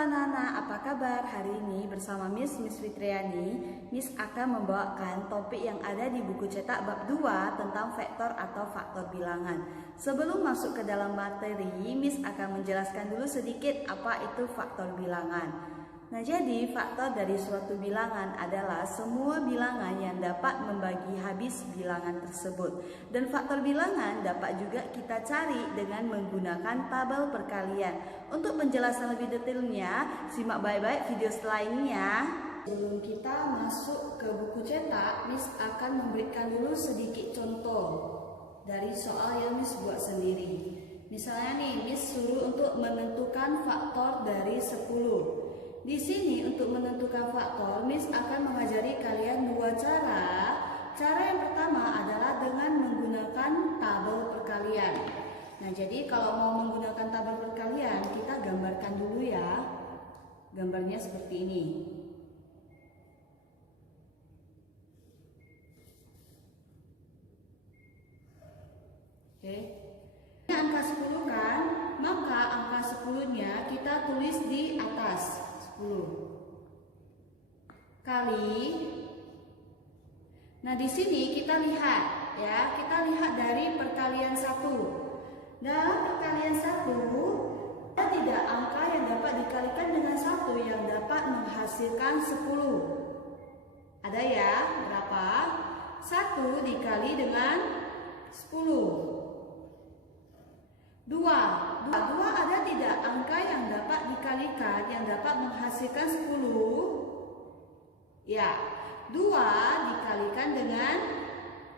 anak-anak, apa kabar? Hari ini bersama Miss Fitriani, Miss akan membawakan topik yang ada di buku cetak bab 2 tentang vektor atau faktor bilangan. Sebelum masuk ke dalam materi, Miss akan menjelaskan dulu sedikit apa itu faktor bilangan. Nah, jadi faktor dari suatu bilangan adalah semua bilangan yang dapat membagi habis bilangan tersebut. Dan faktor bilangan dapat juga kita cari dengan menggunakan tabel perkalian. Untuk penjelasan lebih detailnya, simak baik-baik video setelah ini ya. Sebelum kita masuk ke buku cetak, Miss akan memberikan dulu sedikit contoh dari soal yang Miss buat sendiri. Misalnya nih, Miss suruh untuk menentukan faktor dari 10. Di sini untuk menentukan faktor, Miss akan mengajari kalian dua cara. Cara yang pertama adalah dengan menggunakan tabel perkalian. Nah, jadi kalau mau menggunakan tabel perkalian, kita gambarkan dulu ya. Gambarnya seperti ini. Oke. Ini angka 10 kan? Maka angka 10-nya kita tulis di atas. 10 kali. Nah, di sini kita lihat ya, kita lihat dari perkalian 1. Dalam perkalian 1 ada tidak angka yang dapat dikalikan dengan 1 yang dapat menghasilkan 10? Ada ya? Berapa? 1 dikali dengan 10. 2 ada tidak angka yang dapat dikalikan yang dapat menghasilkan 10? Ya, 2 dikalikan dengan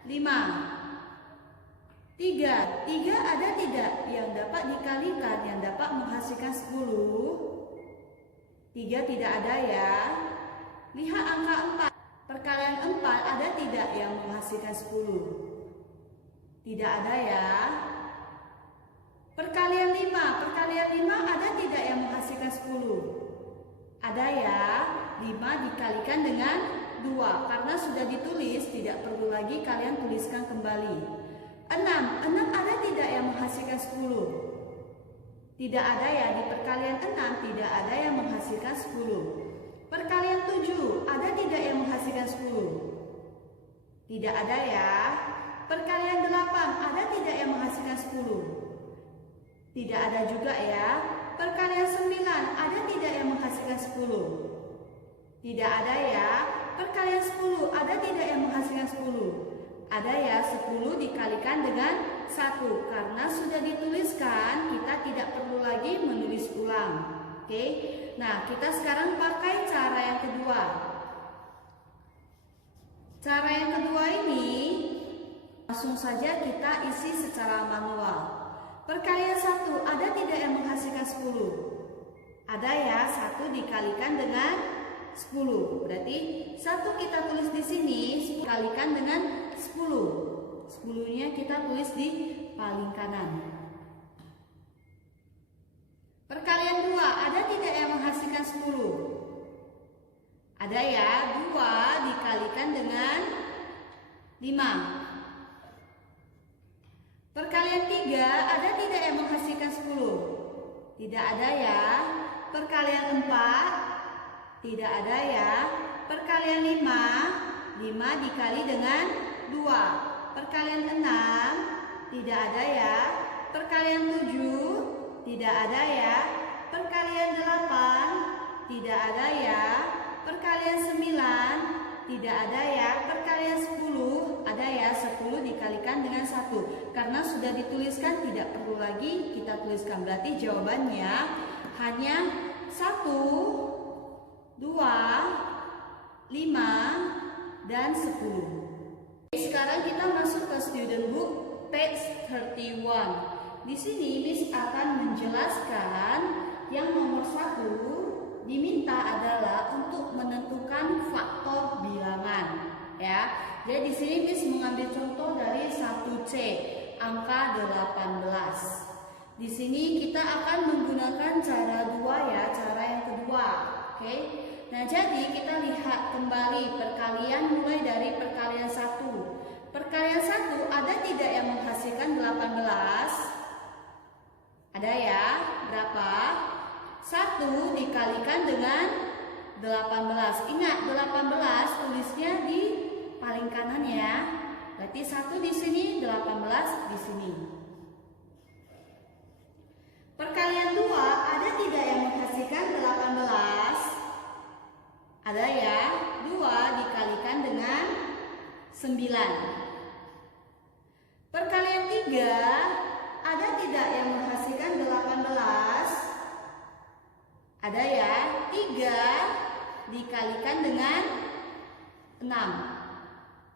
5. 3 ada tidak yang dapat dikalikan yang dapat menghasilkan 10? 3 tidak ada ya. Lihat angka 4. Perkalian 4 ada tidak yang menghasilkan 10? Tidak ada ya. Perkalian 5 ada tidak yang menghasilkan 10? Ada ya. 5 dikalikan dengan 2. Karena sudah ditulis, tidak perlu lagi kalian tuliskan kembali. 6 ada tidak yang menghasilkan 10? Tidak ada ya. Di perkalian 6 tidak ada yang menghasilkan 10. Perkalian 7 ada tidak yang menghasilkan 10? Tidak ada ya. Perkalian 8 ada tidak yang menghasilkan 10? Tidak ada juga ya. Perkalian 9 ada tidak yang menghasilkan 10? Tidak ada ya. Perkalian 10 ada tidak yang menghasilkan 10? Ada ya. 10 dikalikan dengan 1. Karena sudah dituliskan, kita tidak perlu lagi menulis ulang. Oke. Nah, kita sekarang pakai cara yang kedua. Cara yang kedua ini langsung saja kita isi secara manual. Perkalian 1 ada tidak yang menghasilkan 10? Ada ya. 1 dikalikan dengan 10. Berarti 1 kita tulis di sini, dikalikan dengan 10. 10-nya kita tulis di paling kanan. Perkalian 2 ada tidak yang menghasilkan 10? Ada ya. 2 dikalikan dengan 5. Perkalian 3 ada tidak yang menghasilkan 10? Tidak ada ya. Perkalian 4 tidak ada ya. Perkalian 5 dikali dengan 2. Perkalian 6 tidak ada ya. Perkalian 7 tidak ada ya. Perkalian 8 tidak ada ya. Perkalian 9 tidak ada ya. Perkalian 10 ada ya. 10 dikalikan dengan 1. Karena sudah dituliskan, tidak perlu lagi kita tuliskan. Berarti jawabannya hanya 1, 2, 5, dan 10. Sekarang kita masuk ke student book page 31. Di sini Miss akan menjelaskan yang nomor 1 diminta adalah untuk menentukan faktor bilangan ya. Jadi di sini Miss mengambil contoh dari 1C, angka 18. Di sini kita akan menggunakan cara 2 ya, cara yang kedua. Oke. Nah, jadi kita lihat kembali perkalian mulai dari perkalian 1. Perkalian 1 ada tidak yang menghasilkan 18? Ada ya. Berapa? 1 dikalikan dengan 18. Ingat 18 tulisnya di paling kanan ya. Berarti 1 di sini, 18 di sini. Perkalian 2, ada tidak yang menghasilkan 18? Ada ya. 2 dikalikan dengan 9. Perkalian 3, ada tidak yang menghasilkan 18? Ada ya. 3 dikalikan dengan 6.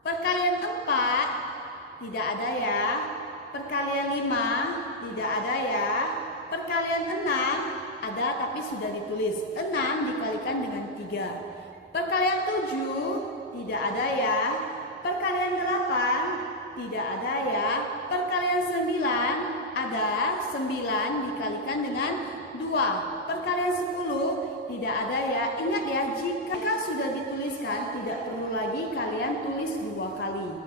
Perkalian 4 tidak ada ya. Perkalian 5 tidak ada ya. Perkalian 6 ada tapi sudah ditulis. 6 dikalikan dengan 3. Perkalian 7 tidak ada ya. Perkalian 8 tidak ada ya. Perkalian 9 ada. 9 dikalikan dengan 2. Perkalian 10 tidak ada ya. Ingat ya, jika sudah dituliskan tidak perlu lagi kalian tulis 2 kali.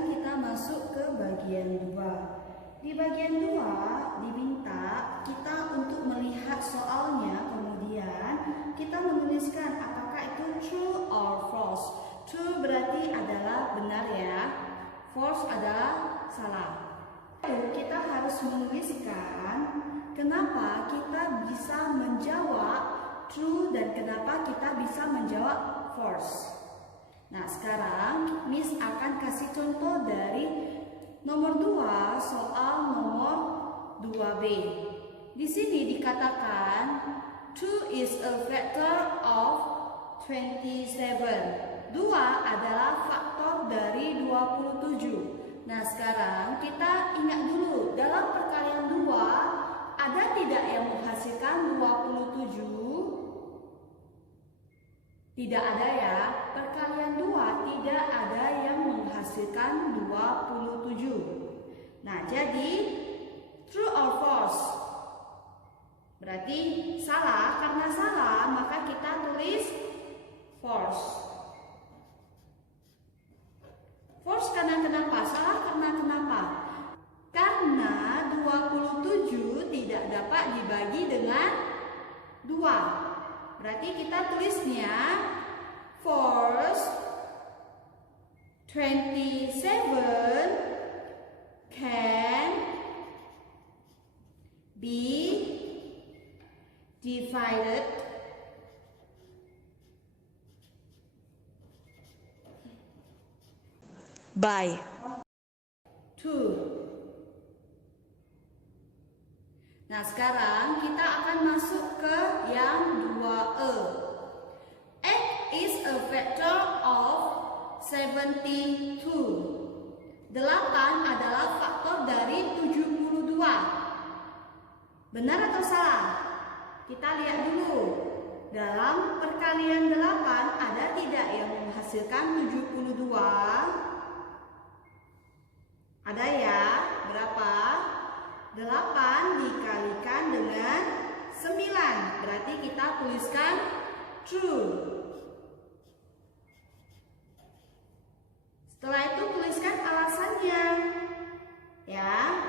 Kita masuk ke bagian 2. Di bagian 2 diminta kita untuk melihat soalnya, kemudian kita menuliskan apakah itu true or false. True berarti adalah benar ya. False adalah salah. Kita harus menuliskan kenapa kita bisa menjawab true dan kenapa kita bisa menjawab false. Nah, sekarang Miss akan kasih contoh dari nomor 2, soal nomor 2B. Di sini dikatakan 2 is a factor of 27. 2 adalah faktor dari 27. Nah, sekarang kita ingat dulu, dalam perkalian 2 ada tidak yang menghasilkan 27? Tidak ada ya. Perkalian 2 tidak ada yang menghasilkan 27. Nah, jadi true or false? Berarti salah. Karena salah, maka kita tulis false. False karena kenapa? Salah karena kenapa? Karena 27 tidak dapat dibagi dengan 2. Berarti kita tulisnya false 27 can be divided by 2. Nah, sekarang kita akan masuk ke yang 2E. 8 is a factor of 72. 8 adalah faktor dari 72. Benar atau salah? Kita lihat dulu. Dalam perkalian 8 ada tidak yang menghasilkan 72? Ada ya. Berapa? 8 dikalikan dengan 9. Berarti kita tuliskan true. Setelah itu tuliskan alasannya. Ya.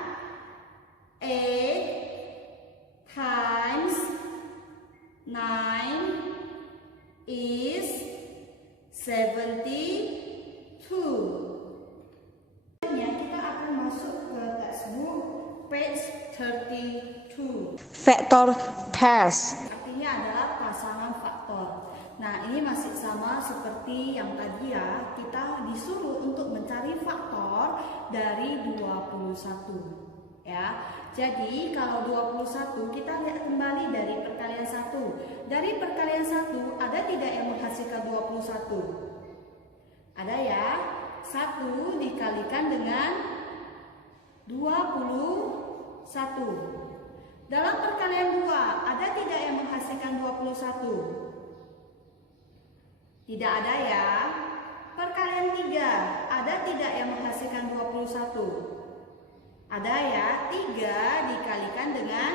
8 times 9 is 72. Kita akan masuk ke textbook page 32. Vector pairs. Artinya adalah pasangan faktor. Nah, ini masih sama seperti yang tadi ya. Kita disuruh untuk mencari faktor dari 21. Ya. Jadi, kalau 21 kita lihat kembali dari perkalian 1. Dari perkalian 1 ada tidak yang menghasilkan 21? Ada ya. 1 dikalikan dengan 21. Dalam perkalian 2 ada tidak yang menghasilkan 21? Tidak ada ya. Perkalian 3 ada tidak yang menghasilkan 21? Ada ya. 3 dikalikan dengan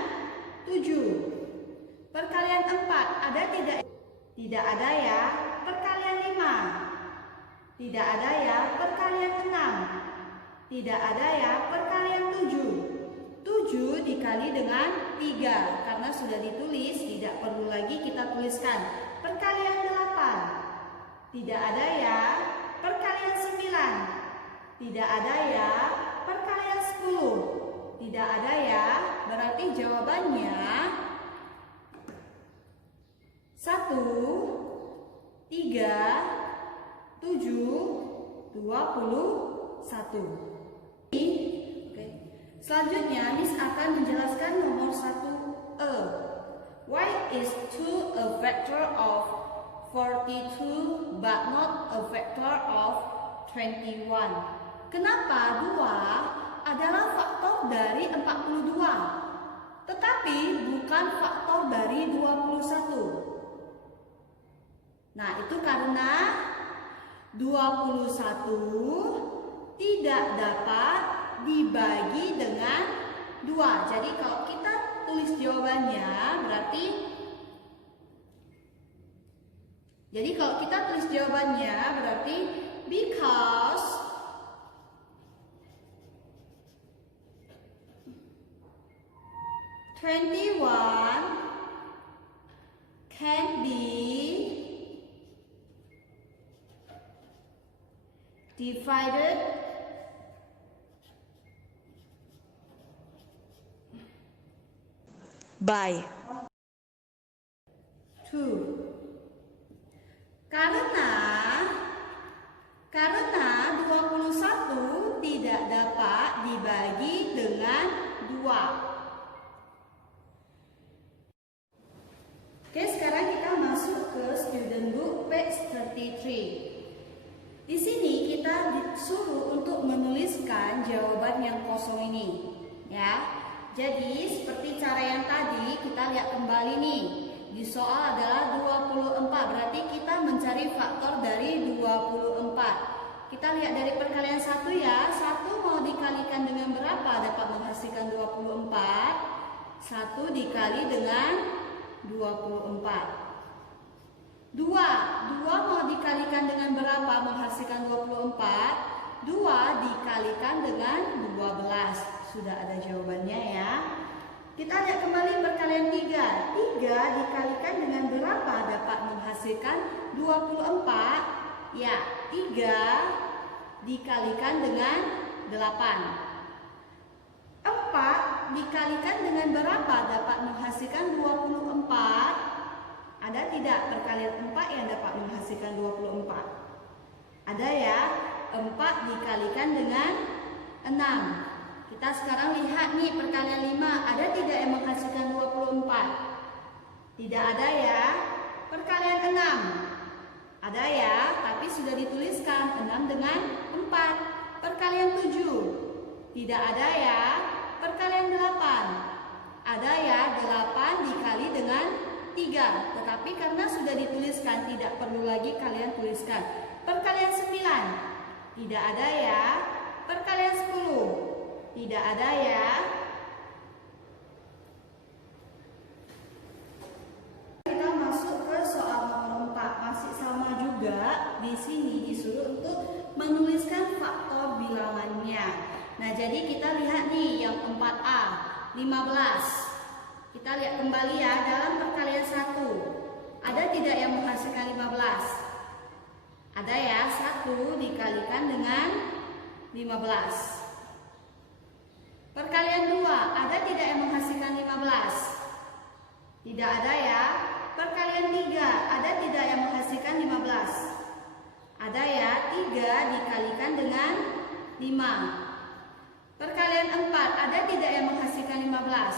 7. Perkalian 4 ada tidak? Tidak ada ya. Perkalian 5 tidak ada ya. Perkalian 6 tidak ada ya. Perkalian 7 7 dikali dengan 3. Karena sudah ditulis, tidak perlu lagi kita tuliskan. Perkalian 8. Tidak ada ya. Perkalian 9. Tidak ada ya. Perkalian 10. Tidak ada ya. Berarti jawabannya 1, 3, 7, 21. Selanjutnya, Miss akan menjelaskan nomor 1E. Why is 2 a vector of 42 but not a vector of 21? Kenapa 2 adalah faktor dari 42, tetapi bukan faktor dari 21? Nah, itu karena 21 tidak dapat dibagi dengan 2. Jadi kalau kita tulis jawabannya berarti because 21 can be divided by 2. Karena 21 tidak dapat dibagi dengan 2. Oke, sekarang kita masuk ke student book page 33. Di sini kita disuruh untuk menuliskan jawaban yang kosong ini, ya. Jadi seperti cara yang tadi, kita lihat kembali nih. Di soal adalah 24, berarti kita mencari faktor dari 24. Kita lihat dari perkalian 1 ya. 1 mau dikalikan dengan berapa dapat menghasilkan 24? 1 dikali dengan 24. 2 mau dikalikan dengan berapa menghasilkan 24? 2 dikalikan dengan 12. Sudah ada jawabannya ya. Kita lihat kembali perkalian 3. 3 dikalikan dengan berapa dapat menghasilkan 24? Ya, 3 dikalikan dengan 8. 4 dikalikan dengan berapa dapat menghasilkan 24? Ada tidak perkalian 4 yang dapat menghasilkan 24? Ada ya. 4 dikalikan dengan 6. Kita sekarang lihat nih perkalian 5. Ada tidak yang menghasilkan 24? Tidak ada ya. Perkalian 6. Ada ya, tapi sudah dituliskan 6 dengan 4. Perkalian 7. Tidak ada ya. Perkalian 8. Ada ya, 8 dikali dengan 3. Tetapi karena sudah dituliskan, tidak perlu lagi kalian tuliskan. Perkalian 9. Tidak ada ya. Perkalian 10. Tidak ada ya. Kita masuk ke soal nomor 4. Masih sama juga. Di sini disuruh untuk menuliskan faktor bilangannya. Nah, jadi kita lihat nih yang 4A, 15. Kita lihat kembali ya dalam perkalian 1. Ada tidak yang menghasilkan 15? Ada ya. 1 dikalikan dengan 15. Perkalian 2, ada tidak yang menghasilkan 15? Tidak ada ya. Perkalian 3, ada tidak yang menghasilkan 15? Ada ya. 3 dikalikan dengan 5. Perkalian 4, ada tidak yang menghasilkan 15?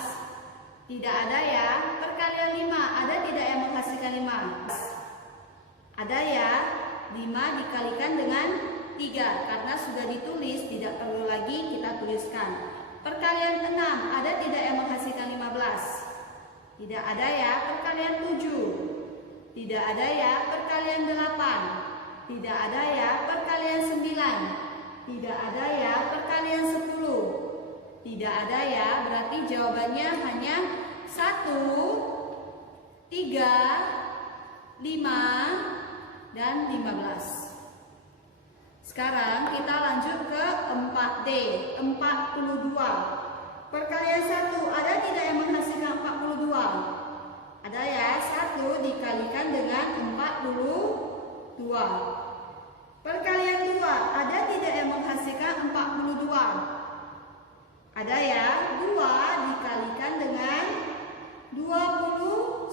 Tidak ada ya. Perkalian 5, ada tidak yang menghasilkan 15? Ada ya. 5 dikalikan dengan 3. Karena sudah ditulis, tidak perlu lagi kita tuliskan. Perkalian 6, ada tidak yang menghasilkan 15? Tidak ada ya. Perkalian 7. Tidak ada ya. Perkalian 8. Tidak ada ya. Perkalian 9. Tidak ada ya. Perkalian 10. Tidak ada ya. Berarti jawabannya hanya 1, 3, 5, dan 15. Sekarang kita lanjut ke 4D, 42. Perkalian 1, ada ya, 2 dikalikan dengan 21.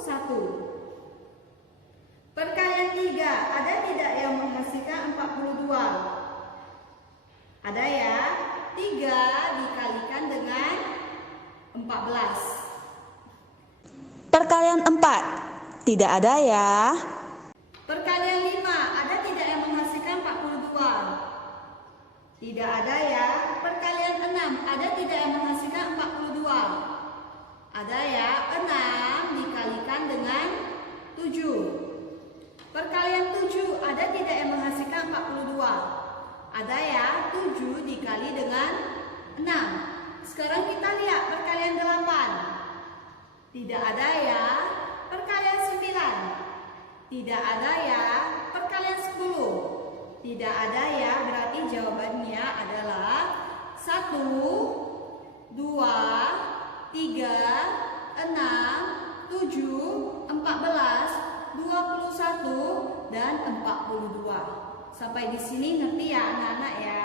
Perkalian 3, ada tidak yang menghasilkan 42? Ada ya, 3 dikalikan dengan 14. Perkalian 4. Tidak ada ya. Perkalian 5, ada tidak yang menghasilkan 42? Tidak ada ya. Perkalian 6, ada tidak yang menghasilkan 42? Ada ya, 6 dikalikan dengan 7. Perkalian 7, ada tidak yang menghasilkan 42? Ada ya, 7 dikali dengan 6. Sekarang kita lihat perkalian 8. Tidak ada ya. Perkalian 9. Tidak ada ya. Perkalian 10. Tidak ada ya. Berarti jawabannya adalah 1, 2, 3, 6, 7, 14, 21, dan 42. Sampai di sini ngerti ya anak-anak ya?